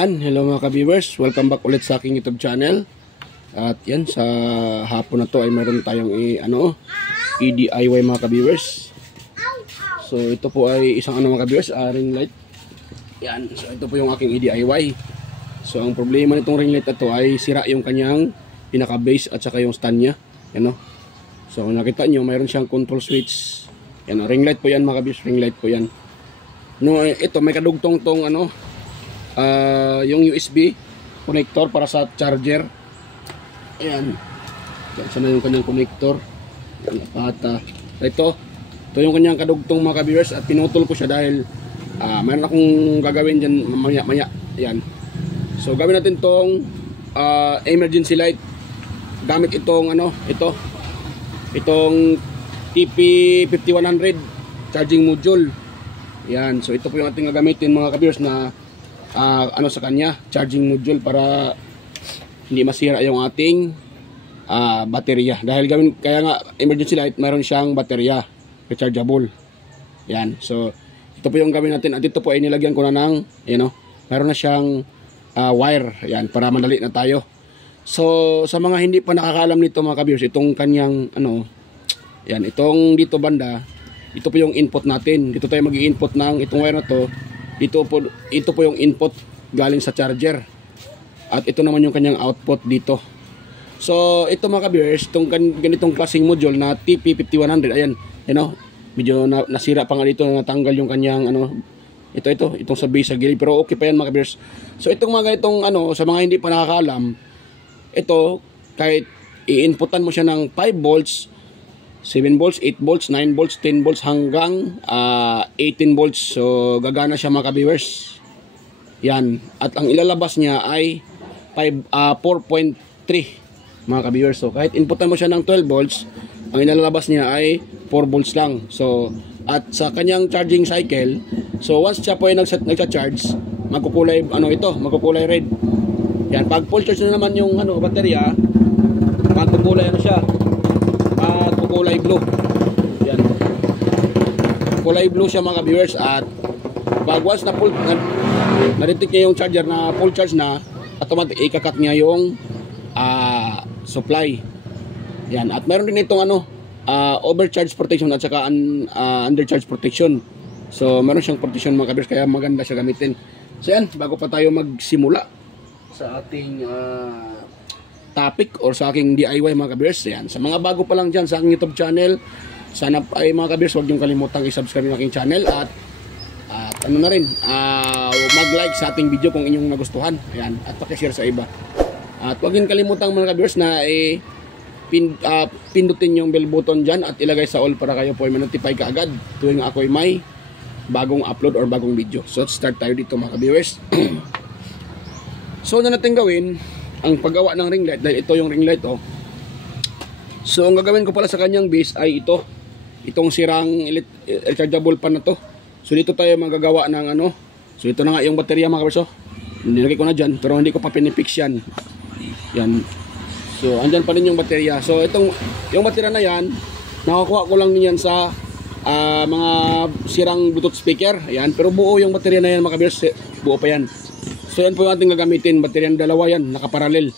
Yan, hello mga ka-viewers, welcome back ulit sa aking YouTube channel. At yan, sa hapon na to ay meron tayong i-DIY mga ka-viewers. So ito po ay isang mga ka-viewers, ring light. Yan, so ito po yung aking i-DIY. So ang problema nitong ring light na to ay sira yung kanyang pinaka-base at saka yung stand nya. Yan, so kung nakita nyo, mayroon siyang control switch. Yan, ring light po yan mga ka-viewers, ring light po yan. No, ito may kadugtong tong yung USB connector para sa charger. Ayan. Sana yung kanyang connector. Ito yung kanyang kadugtong mga ka-viewers at pinutol ko siya dahil mayroon akong gagawin dyan maya. Ayan. So gawin natin tong emergency light gamit itong itong TP5100 charging module. Ayan. So ito po yung ating gagamitin mga ka-viewers na sa kanya, charging module para hindi masira yung ating baterya. Dahil kaya nga emergency light, mayroon siyang baterya, rechargeable. Yan. So ito po yung gawin natin. At ito po ay nilagyan ko na ng mayroon na siyang wire. Yan, para madali na tayo. So sa mga hindi pa nakakaalam nito mga ka-viewers, itong kanyang yan, itong dito banda, ito po yung input natin. Dito tayo mag-i-input ng itong wire na to. Ito po yung input galing sa charger. At ito naman yung kanyang output dito. So ito mga ka-viewers, itong ganitong klaseng module na TP5100, ayan, medyo nasira pa nga dito, natanggal yung kanyang itong sa base sa gilid, pero okay pa yan mga ka-viewers. So itong mga ganitong sa mga hindi pa nakakaalam, ito kahit i-inputan mo siya ng 5 volts, 7 volts, 8 volts, 9 volts, 10 volts hanggang 18 volts. So gagana siya mga ka-viewers. Yan. At ang ilalabas niya ay 4.3 mga ka-viewers. So kahit inputan mo siya ng 12 volts, ang ilalabas niya ay 4 volts lang. So at sa kanyang charging cycle, so once siya po ay nagsa-charge, magkukulay magkukulay red. Yan, pag full charge na naman yung baterya, magkukulay siya. Kulay blue. Yan. Kulay blue siya mga viewers. At pag once na full na-detect niya yung charger na full charge na, automatic ikakat niya yung supply. Yan. At meron din itong overcharge protection at saka undercharge protection. So meron siyang protection mga viewers, kaya maganda siya gamitin. So yan, bago pa tayo magsimula sa ating topic or sa aking DIY mga ka-viewers, yan, sa mga bago pa lang dyan sa aking YouTube channel, sana ay mga ka-viewers, huwag niyong kalimutang i-subscribe yung aking channel at mag-like sa ating video kung inyong nagustuhan, yan, at pakishare sa iba. At huwag niyong kalimutang mga ka-viewers na pindutin yung bell button dyan at ilagay sa all para kayo po ay ma-notify kaagad tuwing ako ay may bagong upload or bagong video. So start tayo dito mga ka-viewers. So na natin gawin ang paggawa ng ring light, dahil ito yung ring light. So ang gagawin ko pala sa kanyang base ay itong sirang rechargeable pan na to. So dito tayo magagawa ng so ito na nga yung baterya mga kaberso, nilagay ko na dyan pero hindi ko pa pinipix yan. So andyan pa rin yung baterya. So yung baterya na yan, nakakuha ko lang niyan sa mga sirang Bluetooth speaker. Yan, pero buo yung baterya na yan mga kaberso, buo pa yan. So yan po yung ating gagamitin, baterya dalawa yan, nakaparallel.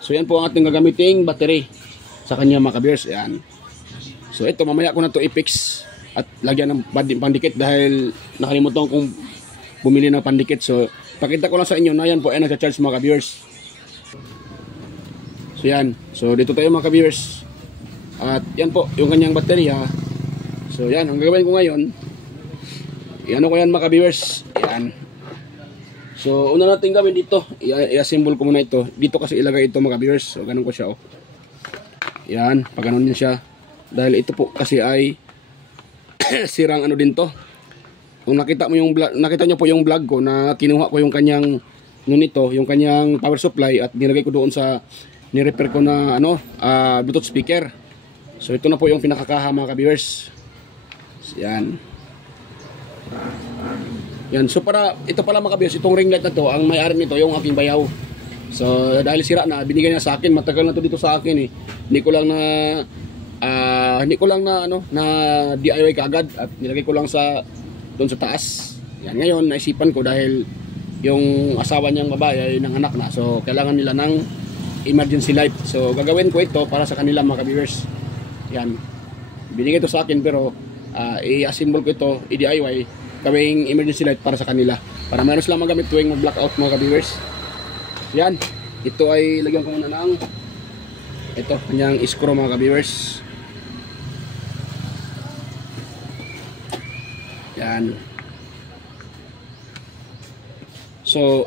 So yan po ang ating gagamiting battery sa kanya mga ka-viewers. Yan. So ito, mamaya ko na to i-fix at lagyan ng pandikit dahil nakalimutan kong bumili ng pandikit. So pakita ko lang sa inyo na yan po ay nagsa-charge mga ka-viewers. So yan, so dito tayo mga ka-viewers. At yan po yung kanyang baterya. So yan, ang gagawin ko ngayon, ko yan mga ka-viewers. Yan. So, una natin gawin dito, i-assemble ko muna ito. Dito kasi ilagay ito mga viewers. So, ganun ko siya, Yan, pag ganun din siya. Dahil ito po kasi ay sirang din to. Kung nakita nyo po yung vlog ko na kinuha ko yung kanyang yung kanyang power supply at nilagay ko doon sa ni-repair ko na Bluetooth speaker. So, ito na po yung pinakakaha mga viewers. So, yan. Yan, so ito pala mga ka-viewers, itong ring light na to, ang may-ari nito yung aking bayaw. So dahil sira na, binigay niya sa akin, matagal na to dito sa akin Hindi ko lang na DIY kaagad at nilagay ko lang doon sa taas. Yan, ngayon naisipan ko dahil yung asawa niyang babae ay nanganak na. So kailangan nila ng emergency light. So gagawin ko ito para sa kanila mga ka-viewers. Yan. Binigay ito sa akin pero i-assemble ko ito, i-DIY, gawing emergency light para sa kanila. Para meron silang magamit tuwing mag-blackout mga ka-viewers. So yan. Ito ay lagyan ko muna ng ito, kanyang screw mga ka-viewers. Yan. So,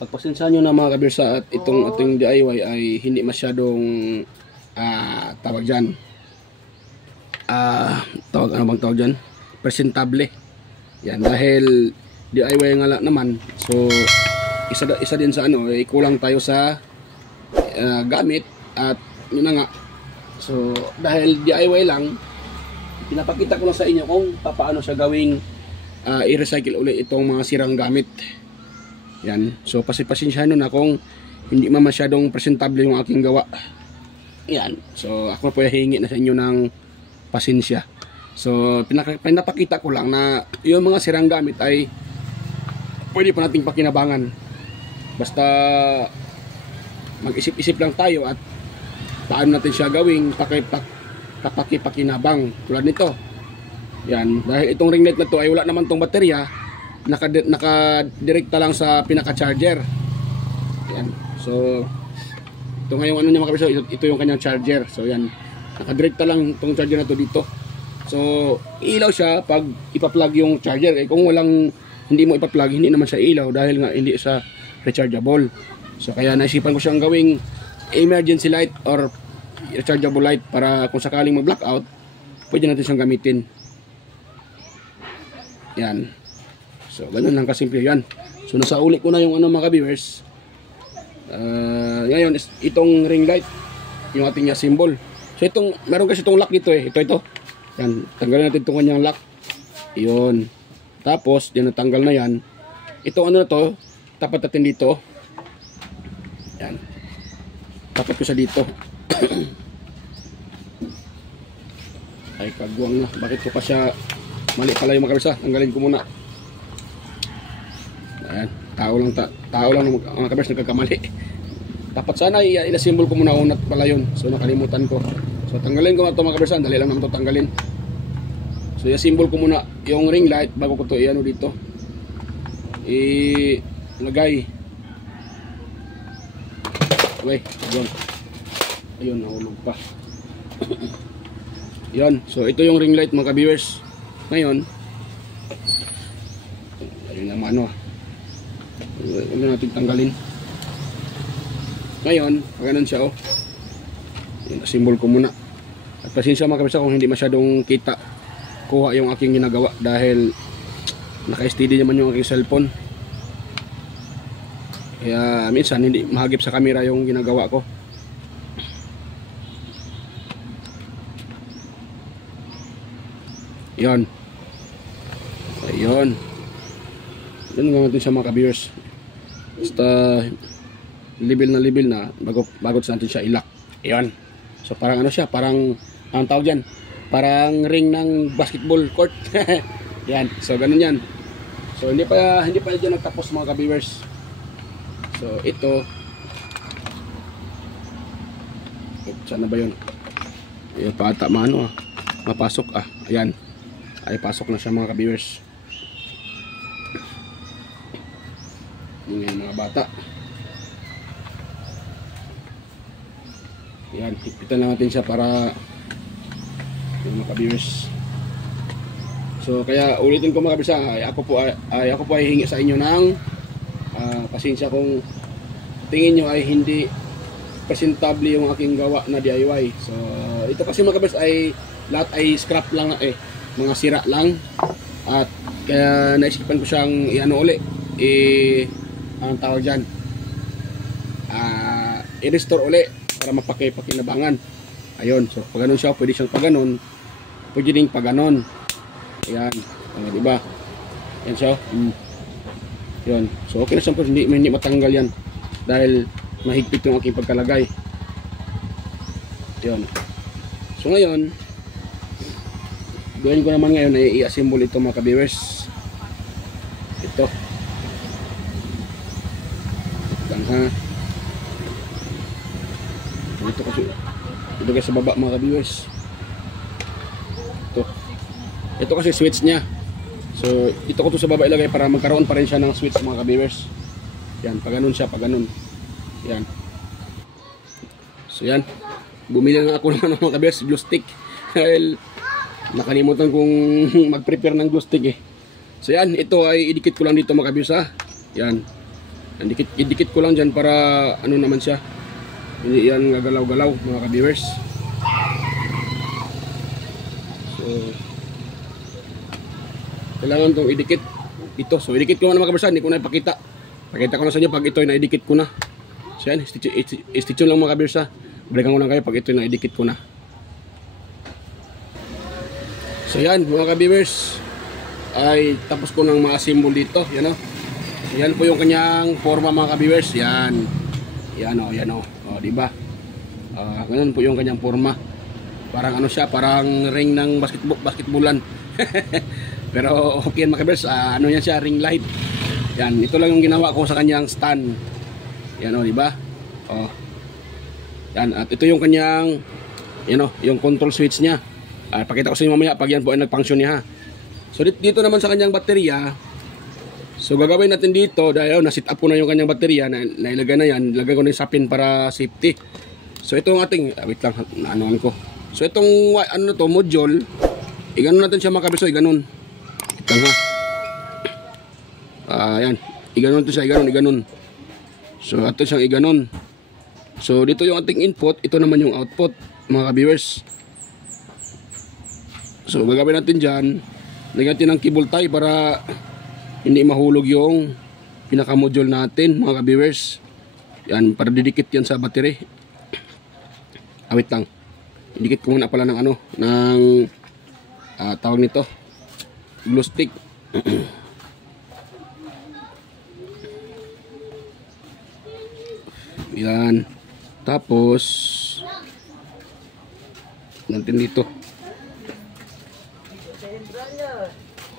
pagpasensyahan nyo na mga ka-viewers at itong ating DIY ay hindi masyadong tawag dyan. Ano bang tawag dyan? Presentable. Yan, dahil DIY nga lang naman. So, isa din sa ano, kulang tayo sa gamit at yun na nga. So, dahil DIY lang, pinapakita ko lang sa inyo kung paano siya gawing i-recycle ulit itong mga sirang gamit. Yan. So, pasensyahan na kung hindi masyadong presentable yung aking gawa. Yan. So, ako po hihingi na sa inyo ng pasensya. So, pinapakita ko lang na yung mga sirang gamit ay pwede pa nating pakinabangan. Basta mag-isip-isip lang tayo at paano natin siya gawing pakipakinabang tulad nito. Yan, dahil itong ring light na to ay wala naman tong baterya, naka-direkta lang sa pinaka-charger. Yan. So ito ngayong ano niya mga kabisyo, ito yung kanyang charger. So yan, naka-direkta lang tong charger na to dito. So ilaw siya pag ipa-plug yung charger. Kung hindi mo ipa-plug, hindi naman siya ilaw dahil nga hindi siya rechargeable. So kaya naisipan ko siyang gawing emergency light or rechargeable light para kung sakaling mag-blackout, pwede natin siyang gamitin. Yan. So ganun lang kasimple yan. So nasauli ko na yung ano mga viewers. Ngayon itong ring light, yung ating symbol. So itong meron kasi itong lock dito eh. Ito. Yan, tanggalin natin itong kanyang lock. Iyon. Tapos yan, natanggal na yan. Itong ano na to, tapat natin dito. Yan. Tapat ko siya dito. Ay kagwang na. Bakit ko pa siya mali pala yung makabisa? Tanggalin ko muna. Ayan. Tao lang mga kabers nagkakamali. Dapat sana i-assemble ko muna unat pala yun. So nakalimutan ko. So tanggalin ko na ito mga kabers. Dali lang naman ito tanggalin. So i-assemble ko muna yung ring light bago ko ito i-ano dito. Ilagay. Okay, yun. Ayun, nahulog pa. Yan, so ito yung ring light mga ka-viewers. Ngayon, ayun naman ano. Huwag natin tanggalin. Ngayon, ganun siya oh. Yan, simbol ko muna. At pasensya mga ka-viewers kung hindi masyadong kita kuha yung aking ginagawa dahil naka-steady naman yung aking cellphone. Kaya minsan hindi mahagip sa camera yung ginagawa ko. Yan. Ayun. Ganun nga natin siya mga ka-viewers. Basta level na bago natin siya ilak. Ayun. So parang ano siya, parang ang tawag dyan, parang ring ng basketball court. Yan. So ganun yan. So hindi pa dyan nagtapos mga ka-viewers. So ito, saan na ba yun? Ayan pa ata mapasok ayan, ay pasok na siya mga ka-viewers. Yun yung mga bata. Ayan, higpitan lang natin siya para yung mga ka-viewers. So kaya ulitin ko mga ka-viewers, ako po ay hingi sa inyo ng pasensya kung tingin nyo ay hindi presentable yung aking gawa na DIY. So ito kasi mga kabers ay lahat ay scrap lang mga sira lang, at kaya naisipan ko siyang i-ano uli, anong tawag dyan, i-restore uli para mapakinabangan. Ayun, so pag ganun siya, pwede siyang pag ganun, pwede din pag ganun. Ayan, diba? Yan siya. Yun. So okay na siya po, hindi matanggal yan dahil mahigpit yung aking pagkalagay. Yun. So ngayon, gawin ko naman ngayon ay i-assemble ito mga ka-viewers. Ito. Ha? Ito kasi sa baba mga ka-viewers. Ito kasi switch niya. So ito ko to sa baba ilagay para magkaroon pa rin siya ng switch mga ka-viewers. Yan, pag ganun siya, pag ganun. Yan. So yan. Bumili na ako ng mga ka-viewers, glue stick. Dahil nakalimutan kong mag-prepare ng glue stick eh. So yan, ito ay idikit ko lang dito mga ka-viewers ha. Yan. Idikit ko lang dyan para ano naman siya. Hindi yan gagalaw-galaw mga ka-viewers. So kailangan itong idikit ito. So idikit ko na mga ka-viewers, hindi ko na ipakita. Pakita ko na sa inyo pag ito ay naidikit ko na. So yan, stitch lang mga ka-viewers ha. Balikan ko lang kayo pag ito ay naidikit ko na. So yan mga ka-viewers, ay tapos ko nang ma-assemble dito. Yan o. So, yan po yung kanyang forma mga ka-viewers. Yan. Yan o, yan o. O diba? Ganun po yung kanyang forma. Parang ano siya, parang ring ng basketballan. Pero okay yan mga ka-viewers. Ano yan siya, ring light. Yan, ito lang yung ginawa ko sa kanyang stand. Yan o, diba? O. Yan, at ito yung kanyang, yan o, yung control switch niya. Pakita ko sa inyo mamaya pag yan po ay nag-function niya ha. So dito naman sa kanyang baterya, so gagawin natin dito, dahil na-set up ko na yung kanyang baterya, nailagay na yan, lagay ko na yung sapin para safety. So ito ang ating, wait lang, naanuan ko. So itong, ano na to, module, iganon natin siya mga kabiso, iganon. Ito nga. Yan, iganon to siya, iganon. So ito siyang iganon. So dito yung ating input, ito naman yung output, mga ka-viewers. So gagawin natin dyan, lagyan natin ng cable tie para hindi mahulog yung pinaka-module natin mga ka-viewers. Yan, para didikit yan sa battery. Wait lang, didikit ko muna pala ng ano, ng tawag nito, glue stick. Yan, tapos natin dito.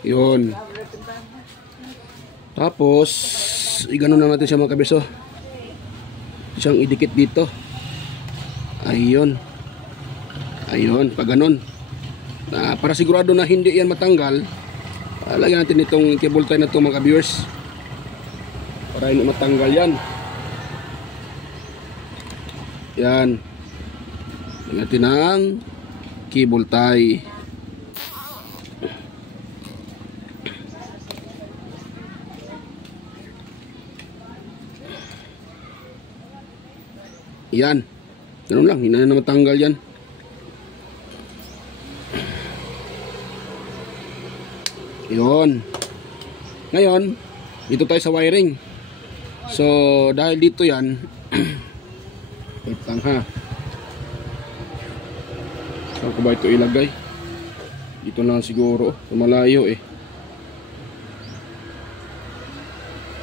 Yun. Tapos iganon na natin siya mga kabiso. Siyang idikit dito. Ayun. Ayun, pag ganon. Para sigurado na hindi yan matanggal, lagyan natin itong cable tie na ito mga viewers. Para hindi matanggal yan. Yan. Lagyan natin ang cable tie. Yan. Ganun lang, hindi na matanggal yan. Yun. Ngayon, dito tayo sa wiring. So, dahil dito yan, wait lang ha. Saan ko ba ito ilagay? Dito na siguro. Malayo eh.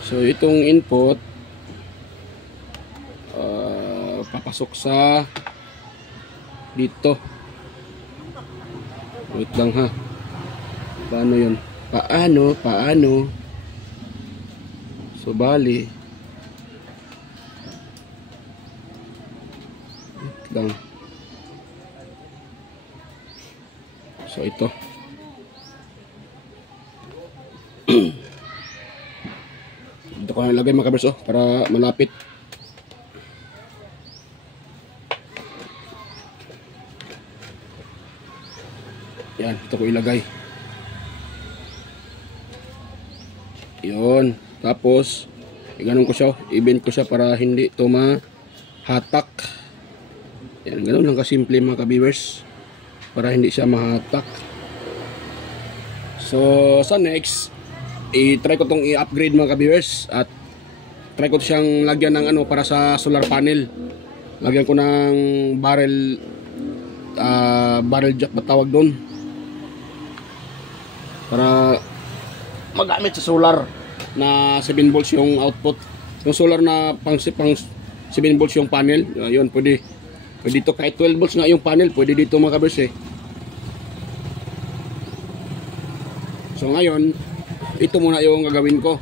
So, itong input, papasok sa dito. Wait lang ha. Paano yun? Paano? So bali, wait lang. So ito. Dito ko na ilagay mga kabers para malapit. Yan, ito ko ilagay. Yun. Tapos, ganun ko siya. I-bend ko siya para hindi ito mahatak. Yan, ganun lang kasimple mga ka-viewers. Para hindi siya mahatak. So, sa next, i-try ko itong i-upgrade mga ka-viewers. At try ko siyang lagyan ng ano para sa solar panel. Lagyan ko ng barrel jack ba tawag doon. Para magamit sa solar na 7 volts yung output. Yung solar na pang 7 volts yung panel, yun pwede dito. Kahit 12 volts nga yung panel, pwede dito mga kabers eh. So ngayon, ito muna yung gagawin ko,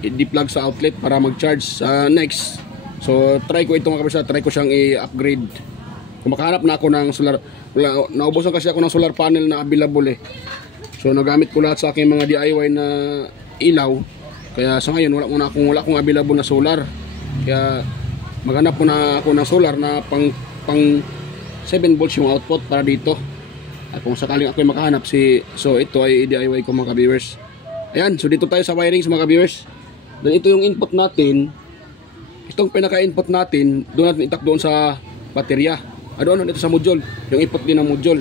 i-deplug sa outlet para mag-charge. Sa next, So try ko ito mga kabiyers, try ko siyang i-upgrade. Kung makahanap na ako ng solar, naubusan kasi ako ng solar panel na available eh. So nagamit ko lahat sa aking mga DIY na ilaw. Kaya sa ngayon wala akong available na solar. Kaya maghanap muna ako ng solar na pang 7 volts yung output para dito. At kung sakaling ako makahanap so ito ay DIY ko mga ka-viewers. Ayan, so dito tayo sa wiring sa mga ka-viewers. Dan ito yung input natin. Itong pinaka-input natin, doon natin itak doon sa baterya. Doon ito sa module, yung input din ng module.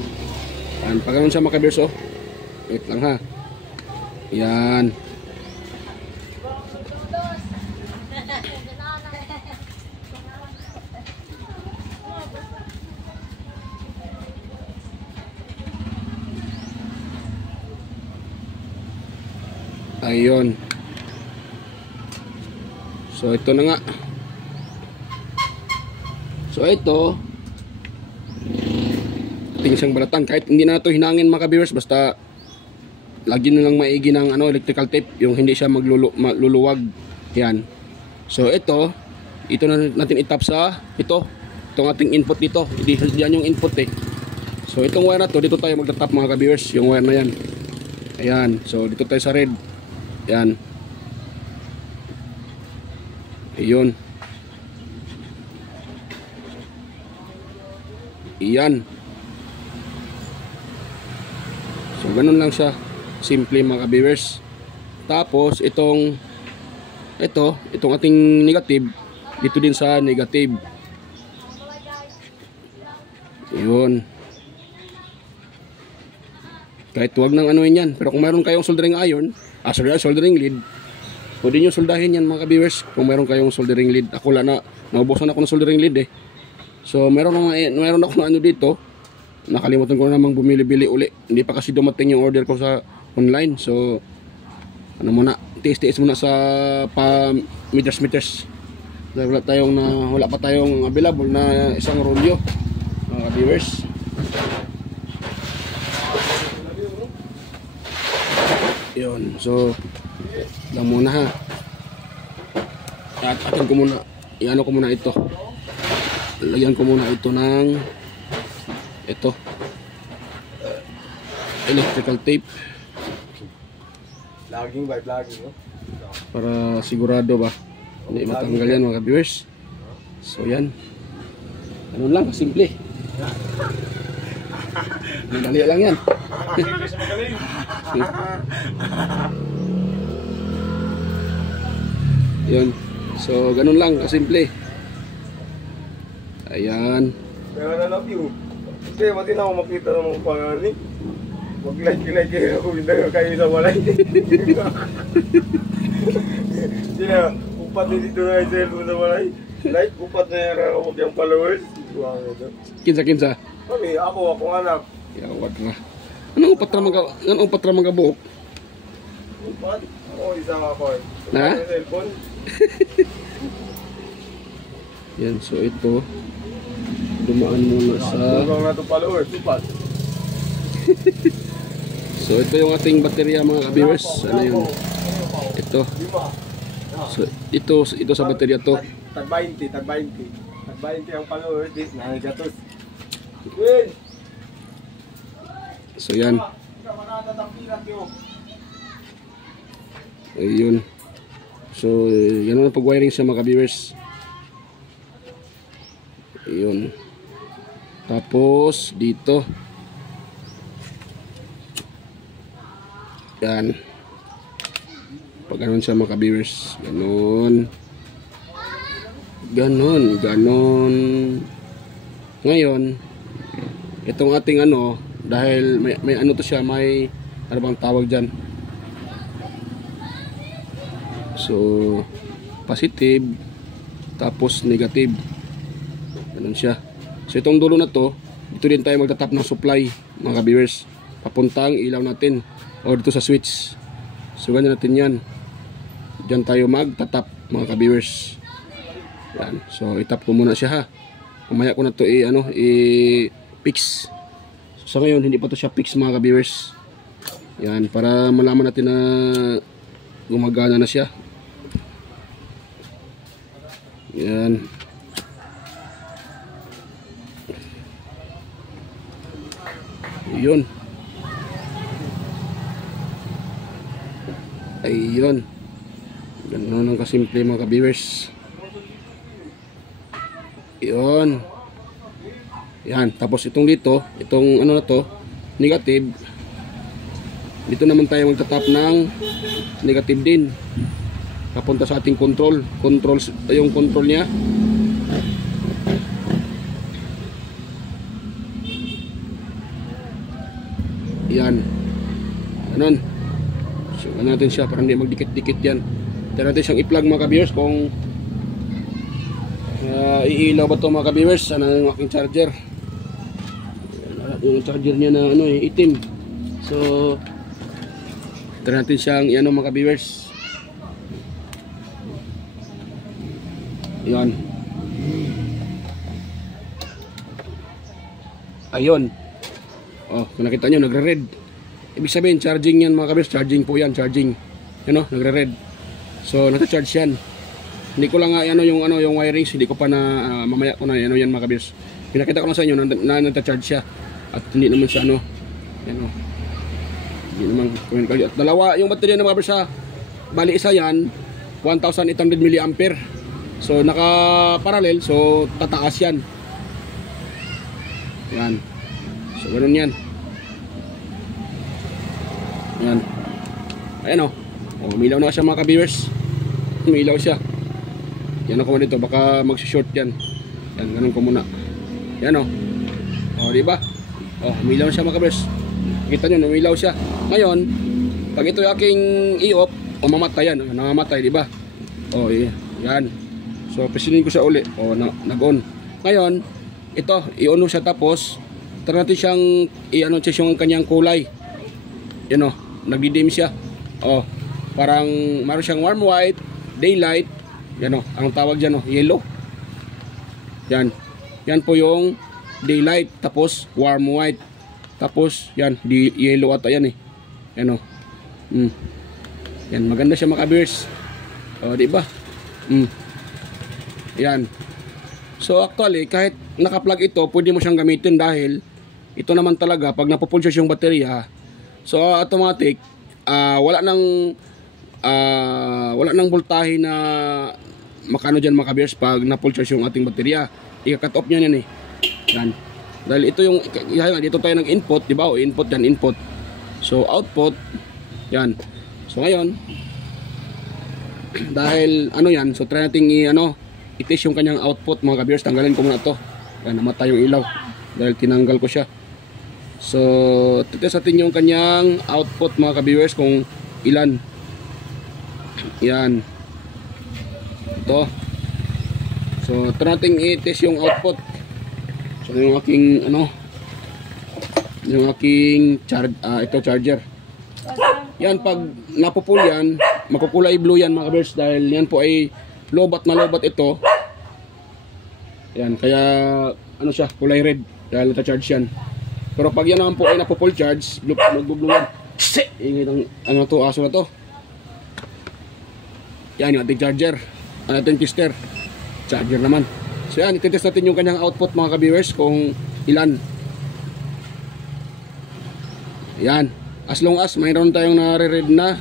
Ayan, pag ganun siya mga ka-viewers, oh. Wait lang ha. Ayan. Ayun. So ito na nga. So ito ating siyang balatan. Kahit hindi na ito hinangin mga ka-viewers, basta lagi na lang maigi ng electrical tape, yung hindi siya magluluwag. Yan. So ito na natin itap sa itong ating input dito. Diyan yung input eh. So itong wire na to, dito tayo magtatap mga ka-viewers, yung wire na yan. Ayan. So dito tayo sa red. Yan. Ayun. Iyan. So ganun lang siya. Simple mga ka-viewers. Tapos itong ating negative dito din sa negative. Ayun. Kahit huwag nang anuin yan. Pero kung mayroon kayong soldering iron, soldering lead, pwede nyo soldahin yan mga ka-viewers. Kung mayroon kayong soldering lead. Ako naubusan ako ng soldering lead eh. So mayroon ako ng dito. Nakalimutan ko namang bumili-bili uli. Hindi pa kasi dumating yung order ko sa online. So muna, tiis-tiis muna sa meters. Wala pa tayong available na isang rolyo mga ka-viewers. Yun, so lang muna ha. At atin ko muna, iano ko muna ito. Lagyan ko muna ito ng electrical tape. Vlogging by vlogging, no? Para sigurado ba hindi matanggal yan mga viewers. So yan. Ano lang, simple. Madali lang yan. Yun. So ganun lang kasimple. Ayan. Pero I love you. Kasi mati na ako makita ng mga pangalan. Mag-like ako hindi kayo sa walay. Sina, upat na dito na yung cellphone sa walay. Like, upat na yung followers. Kinsa. Kami, ako anak. Yawag na. Anong upat ramang kabuok? Upat? Oo, isa ako eh. Na? Upat na cellphone. Yan, so ito dumaan muna sa Huwag na itong followers, upat. So ito yung ating baterya mga ka-viewers. Ano yun? Ito. So ito sa baterya to. Tag 20 ang followers, dit na gatos. Win! So yan. Ayun. So yan ang pag-wiring sa mga ka-viewers. Ayun. Tapos dito. Yan. Pag ganun siya mga ka-viewers. Ganon. Ngayon, itong ating dahil may ano to siya, may ano bang tawag dyan? So, positive, tapos negative. Ganon siya. So, itong dulo na to, dito din tayo magtatap ng supply, mga ka-viewers. Papuntang ilaw natin, o dito sa switch. So, ganyan natin yan. Diyan tayo magtatap, mga ka-viewers. Yan. So, itap ko muna siya ha. Kumaya ko na to i-fix. So, sa ngayon, hindi pa to siya fix mga ka-viewers. Yan, para malaman natin na gumagana na siya. Yan. Yun. Ayun. Ganun ang kasimple mga ka-viewers. Yun. Yan. Tapos itong dito, itong ano na to, negative. Dito naman tayo magtatap ng negative din. Papunta sa ating control. Yung control niya. Yan. Ganun. So, natin siya para hindi magdikit-dikit yan. Tara natin siyang i-plug mga ka-viewers kung iilaw ba ito mga ka-viewers. Sana yung aking charger. Yung charger niya na ano, itim. So, tara natin siyang i-ano mga ka-viewers. Yan. Ayun. Oh, kung nakita nyo, nagre-red. Ibig sabihin, charging yan mga ka-viewers. Charging po yan, charging. Yan o, nagre-red. So, nata-charge yan. Hindi ko lang yung wirings, hindi ko pa na mamaya ko na yan mga ka-viewers. Pinakita ko lang sa inyo na nata-charge siya. At hindi naman siya yan o. Hindi naman at dalawa yung baterya ng mga ka-viewers sa bali isa yan, 1,800 mAh. So, naka-parallel, so tataas yan. Yan. So, ganun yan. Yan. Ayan o. Umilaw na siya mga ka-viewers. Umilaw siya. Yan ako dito. Baka mag-short yan. Yan. Ganun ko muna. Yan o. O, diba? O, umilaw na siya mga ka-viewers. Kita nyo, umilaw siya. Ngayon, pag ito yung aking i-off, mamatay yan. Namamatay, diba? O, yan. So, presinin ko siya uli. O, nag-on. Ngayon, ito, i-on siya tapos tara natin siyang i-ano siya yung kanyang kulay. Yan o, nagdidim siya. O, parang meron siyang warm white, daylight. Yan o, ang tawag dyan o, yellow. Yan. Yan po yung daylight, tapos warm white. Tapos, yan, yellow ata yan eh. Yan o. Yan, maganda siya mga ka-viewers. O, diba? Yan. So actually, kahit naka-plug ito, pwede mo siyang gamitin dahil ito naman talaga, pag napupulsas yung baterya, so automatic, wala nang voltahe na makano dyan mga ka-viewers pag napulsas yung ating baterya. I-cut off niya yan eh. Yan. Dahil ito yung, dito tayo ng input, diba? O input yan, input. So output, yan. So ngayon, dahil ano yan, so try natin i-test yung kanyang output mga ka-viewers. Tanggalin ko muna ito. Yan, namatay yung ilaw dahil tinanggal ko siya. So titest natin yung kanyang output mga ka-viewers kung ilan. Yan. Ito. So try natin i-test yung output. So yung aking yung aking charger. Yan, pag napupul yan, makukulay blue yan mga ka-viewers dahil yan po ay lobat na lobat ito. Yan, kaya ano siya, kulay red dahil nata-charge yan. Pero pag yan naman po ay napo-full charge, mag-blue yan. Ingay ng to, aso na to. Yan yung ating charger, ating tester. Charger naman. So yan, ititest natin yung kanyang output mga ka-viewers kung ilan. Yan, as long as mayroon tayong nare-read na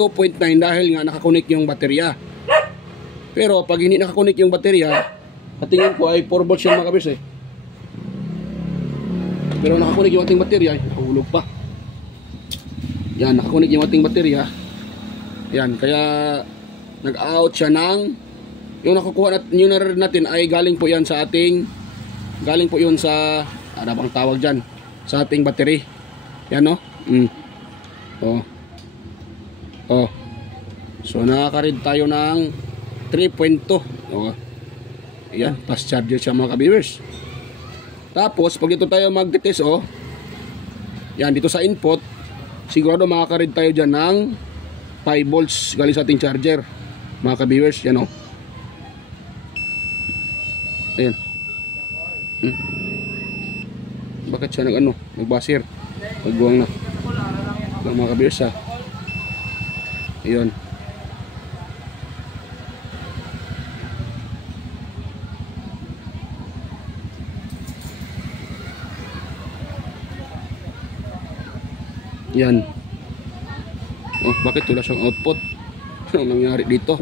2.9 dahil nga nakakunik yung baterya. Pero pag hindi nakakunik yung baterya, tingin ko ay 4 volts yan mga ka-viewers eh. Pero nakakunik yung ating baterya, nahulog pa. Yan, nakakunik yung ating baterya. Yan, kaya nag-out siya ng yung nakukuha yung nare-read natin ay galing po yan sa ating ano bang tawag dyan, sa ating battery. Yan no. So nakaka-read tayo ng 3.2. Yan, fast charger siya mga ka-viewers. Tapos pag dito tayo mag-test yan dito sa input, sigurado makaka-read tayo dyan ng 5 volts galing sa ating charger mga ka-viewers. Yan ayan. Bakit siya nagbasir? Nagbuwang na mga ka-viewers ha. Ayun. Yan. Oh, bakit wala siyang output? Anong nangyari dito?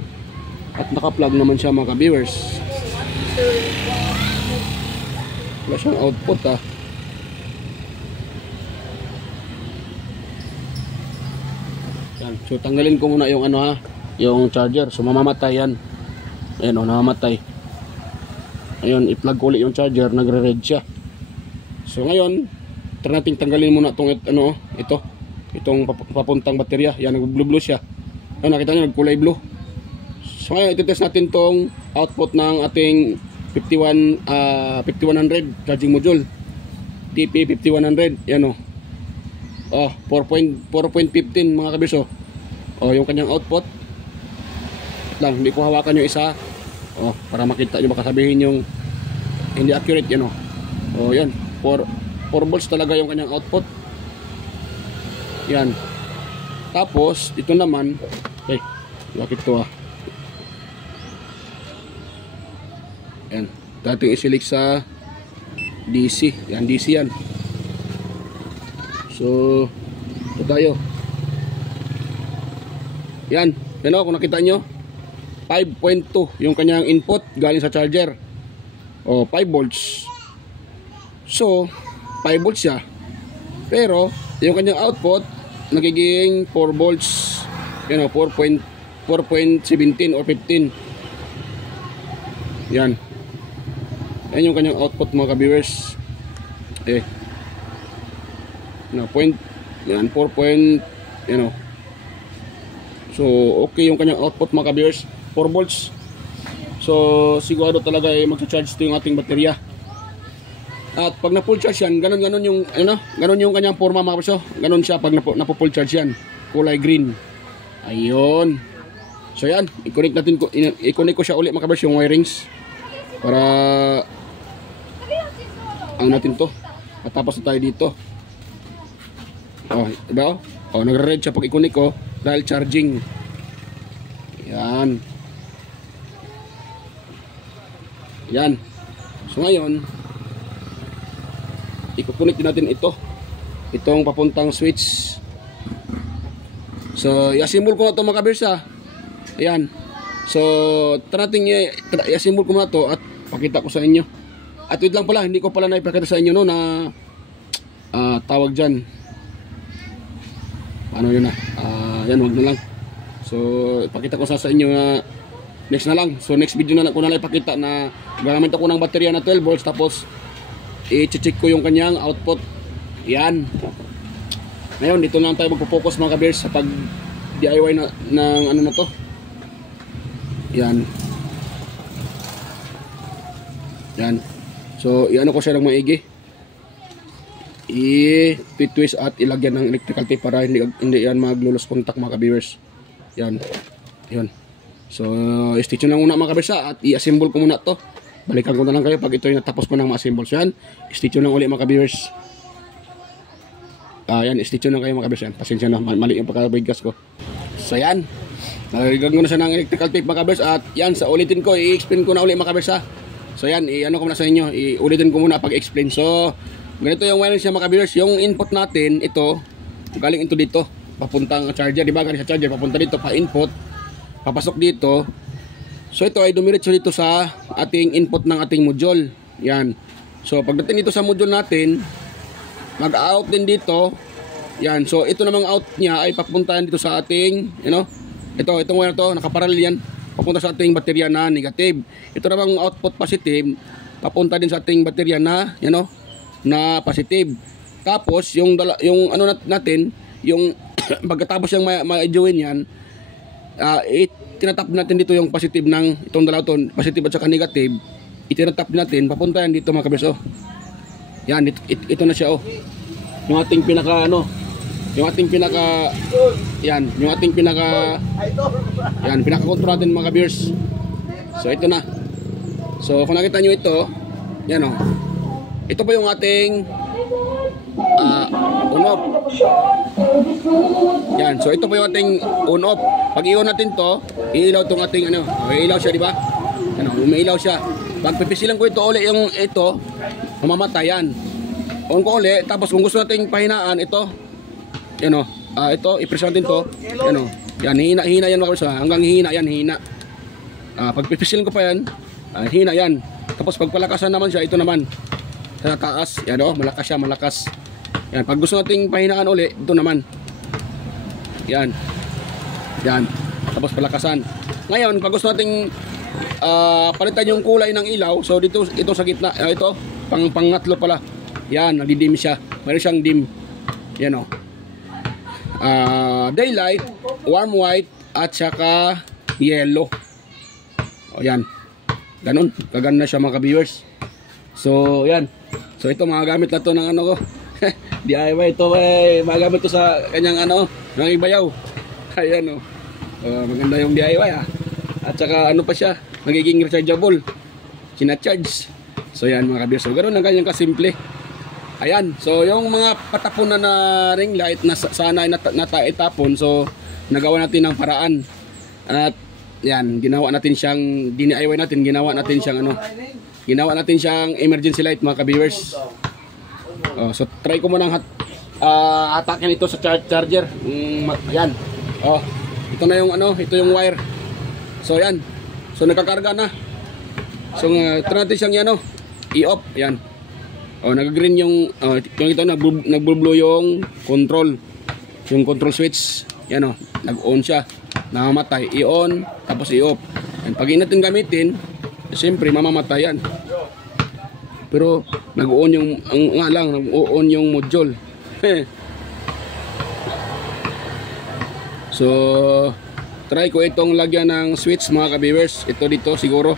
At naka-plug naman siya mga ka-viewers. Wala siyang output ah. Yan. So tanggalin ko muna yung ano ha, yung charger. So mamamatay yan. Ayan o, namamatay. Ayun, i-plug ulit yung charger, nagre-red siya. So ngayon, try natin tanggalin muna itong itong papuntang baterya. Yan, nag-blue siya. Ayun, nakita nyo, nagkulay blue. So ngayon, ititest natin tong output ng ating 5100 charging module. TP5100. Yan o. Oh, 4.15 mga kabiso. Oh, yung kanyang output. Lang, hindi ko hawakan yung isa. Oh, para makita nyo, baka sabihin yung hindi accurate yan oh. Oh, yan. 4 volts talaga yung kanyang output. Yan. Tapos, ito naman, bakit to ah? Yan. Dating isilik sa DC. Yan, DC yan. So, ito tayo. Yan. Yan o, kung nakita nyo, 5.2 yung kanyang input galing sa charger. O, 5 volts. So, 5 volts siya. Pero, yung kanyang output, nagiging 4 volts. Yan o, 4.17 or 15. Yan. Yan yung kanyang output mga ka-viewers. Na point, yan, 4 point, you know. So, okay yung kanyang output mga ka-viewers. 4 volts. So, sigurado talaga mag-charge ito yung ating baterya. At pag na-full charge yan, ganun yung, ganun yung kanyang forma mga kaso. Ganun siya pag na-full charge yan. Kulay green. Ayun. So, yan. I-connect ko siya ulit mga kaso yung wirings. Para, natin to. Matapos na tayo dito. Oh, diba? Oh, nagre-red siya pag i-connect ko dahil charging. Yan. Yan. So ngayon, i-connect din natin ito. Itong papuntang switch. So, i-assemble ko na ito mga kabirsa. Ayan. So, tarating i-assemble ko na ito at pakita ko sa inyo. At wait lang pala, hindi ko pala naipakita sa inyo no na tawag dyan. Ano yun na? Yan, huwag na lang. So, ipakita ko sa inyo na next na lang. So, next video na lang ko na lang ipakita na gamit ako ng baterya na 12 volts tapos i-check ko yung kanyang output. Yan. Ngayon, dito lang tayo magpo-focus mga kabers sa pag DIY ng ano na to. Yan. Yan. So, i-ano ko siya ng maigi. I-twist at ilagyan ng electrical tape para hindi yan maglulos contact mga ka-viewers. Yan. Yun. So, stitch lang muna mga kabisa at i-assemble ko muna to. Balikan ko na lang kayo pag ito yung natapos ko ng ma-assemble. So, yan. Stitch lang ulit mga ka-viewers. Yan. Stitch lang kayo mga ka-viewers. Pasensya na. Mali yung pagkabigas ko. So, yan. Nalagyan ko na siya ng electrical tape mga ka-viewers. At yan. Sa ulitin ko, i-explain ko na ulit mga ka-viewers. So, yan. I-ano ko na sa inyo. I-ulitin ko muna pag-explain. So, ganito yung wiring siya mga ka-viewers. Yung input natin, ito, galing ito dito. Papuntang charger. Diba? Galing sa charger. Papunta dito pa input. Papasok dito. So ito ay dumiretso dito sa ating input ng ating module. Yan. So pagdating dito sa module natin, mag-out din dito. Yan. So ito namang out niya ay papuntahan dito sa ating, itong wire to, nakaparallel yan. Papunta sa ating baterya na negative. Ito namang output positive, papunta din sa ating baterya na, na positive. Tapos yung natin, yung pagkatapos yung ma-join yan, tinatap natin dito yung positive ng itong dalaw to, positive at saka negative. Itinatap natin, papunta yan dito mga kabeso. Yan, ito na siya yung ating pinaka pinaka-control natin mga kabers. So ito na. So kung nakita nyo ito, yan ito po yung ating on-off. Yan, so ito po yung ating on-off. Pag i-on natin to, iilaw tong ating may ilaw siya, di ba? May ilaw siya. Pag pipisilan ko ito uli yung mamamatay yan. On ko uli, tapos kung gusto nating pahinaan ito, yan o. Ito, i-press natin to. Yan o. Yan, hina yan mga kabiyers. Hanggang hina yan, hina. Pag pipisilin ko pa yan, hina yan. Tapos pag palakasan naman siya, ito naman. Sa taas, yan o, malakas siya, malakas. Yan, pag gusto nating pahinaan uli, ito naman. Yan. Yan. Tapos palakasan. Ngayon, pag gusto nating palitan yung kulay ng ilaw, so dito, ito sa gitna, ito, pangatlo pala. Yan, nagdidim siya. Mayroon siyang dim. Yan o. Daylight, warm white, at saka yellow. O yan. Ganun. Kaganda siya mga ka-viewers. So, yan. So, ito mga gamit na to ng ano ko. DIY ito magamit to sa kanyang ano, ng ibayaw. Ayan o. Maganda yung DIY At saka ano pa siya, magiging rechargeable. Kina-charge. So yan mga kabiyers. So ganoon lang ganyan kasimple. Ayan. So yung mga patapunan na ring light na sana ay nataitapon. So nagawa natin ng paraan. At yan, ginawa natin siyang DIY natin, ginawa natin siyang emergency light mga kabiyers. So try ko muna atakin ito sa charger. Ayan. Ito na yung ano, ito yung wire. So yan. So nagkakarga na. So try natin siyang ano, i-off. Yan. Nag-green yung ito nag-blue yung control. Yung control switch. Yan nag-on siya. Namamatay. I-on tapos i-off. And pag natin gamitin, siyempre mamamatay yan. Pero nag-on yung nag-on yung module. So try ko itong lagyan ng switch mga ka-viewers. Ito dito siguro.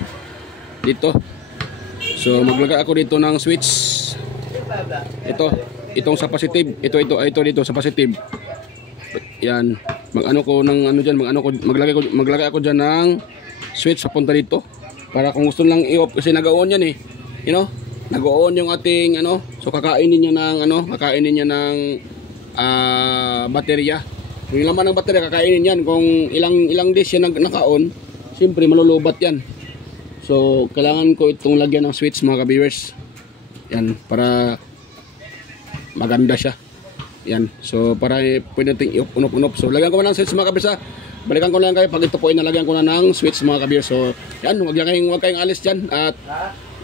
Dito. So maglagay ako dito ng switch. Itong sa positive. Ito dito sa positive. Yan. Mag-ano ko ng ano diyan, maglagay ako diyan ng switch papunta dito. Para kung gusto lang i-off kasi nag-on yan You know? Nag-on yung ating ano, so kakainin niya ng baterya. Yung laman ng baterya kakainin yan. Kung ilang days yan naka-on, siyempre malulubat yan. So kailangan ko itong lagyan ng switch mga ka-viewers. Yan, para maganda siya. Yan, so para pwede natin i-off. So lagyan ko na ng switch mga ka-viewers. Balikan ko lang kayo pag ito po ay nalagyan ko na ng switch mga ka-viewers. So yan, huwag kayong alis dyan. At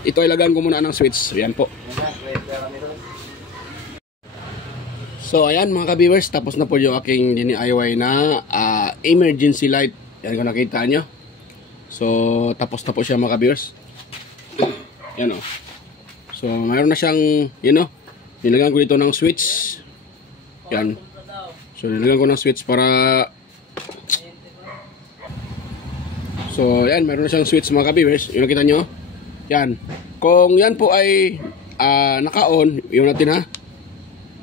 ito ay lagyan ko muna ng switch. Yan po. So ayan mga ka-viewers, tapos na po yung aking DIY na emergency light. Yan kung nakita nyo. So tapos na po siya mga ka-viewers. Yan So mayroon na siyang, nilagyan ko dito ng switch. Yan. So nilagyan ko ng switch para so yan, mayroon na siyang switch mga ka-viewers. Yung nakita nyo. Yan. Kung yan po ay naka-on, iyon natin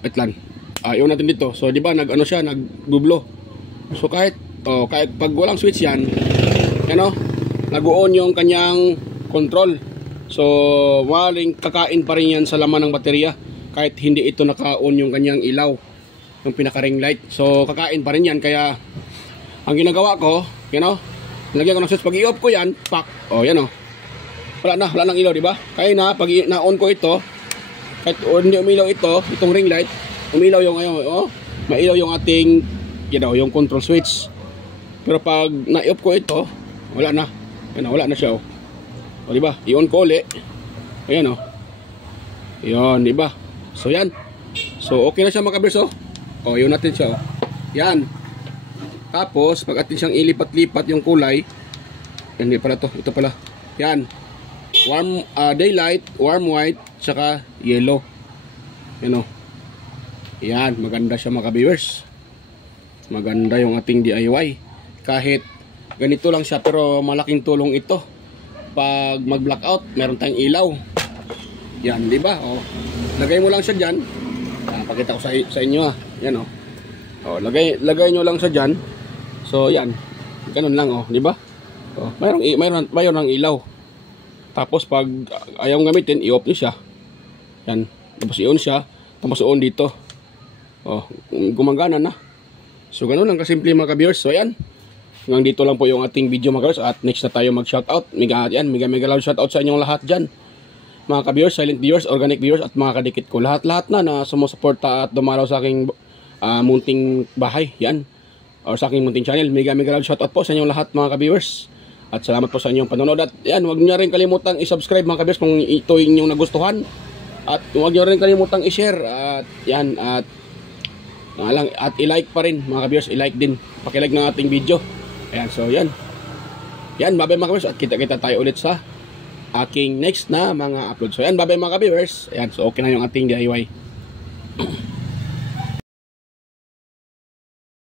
wait lang. Iyon natin dito. So di ba nag-ano siya, nag-bublo. So kahit pag walang switch yan, nag-on yung kanyang control. So waling kakain pa rin yan sa laman ng baterya kahit hindi ito naka-on yung kanyang ilaw, yung pinaka-ring light. So kakain pa rin yan, kaya ang ginagawa ko, nilagyan ko ng switch. Pag i-off ko yan, pak. Yan wala nang ilaw, di ba? Kaya pag na-on ko ito, kahit hindi umilaw itong ring light, umilaw yung mailaw yung ating, yung control switch. Pero pag na-off ko ito, wala na. Wala na siya, di ba? I-on ko uli. Ayan, Yan, di ba? So yan. So okay na siya mga ka-viewers, yun natin siya, Yan. Tapos pag atin siyang ilipat-lipat yung kulay, hindi pala ito pala. Yan. Warm daylight, warm white, saka yellow. Yan, maganda siya mga ka-viewers. Maganda yung ating DIY. Kahit ganito lang siya, pero malaking tulong ito. Pag mag-blackout, meron tayong ilaw. Yan, di ba? Lagay mo lang siya diyan. Pakita ko sa inyo Yan lagay nyo lang siya diyan. So yan. Ganun lang di ba? Mayroon ng ilaw. Tapos pag ayaw gamitin, i-off niyo siya. Yan. Tapos i-on siya. Tapos on dito. Gumagana na. So ganun lang kasimple mga ka-viewers. So yan. Hanggang dito lang po yung ating video mga ka-viewers. At next na tayo mag-shoutout. Mega loud shoutout sa inyong lahat dyan. Mga ka-viewers, silent viewers, organic viewers, at mga kadikit ko. Lahat na sumusuporta at dumalaw sa aking munting bahay. Yan. Or sa aking munting channel. Mega love shoutout po sa inyong lahat mga ka-viewers. At salamat po sa inyong panonood. At yan, huwag nyo rin kalimutang i-subscribe mga ka-viewers kung ito inyong nagustuhan. At huwag nyo rin kalimutang i-share. At yan, at i-like pa rin mga ka-viewers. I-like din. Paki-like ng ating video. Ayan, so yan. Yan, bye-bye mga ka-viewers. At kita-kita tayo ulit sa aking next na mga upload. So yan, bye-bye mga ka-viewers. Ayan, so okay na yung ating DIY.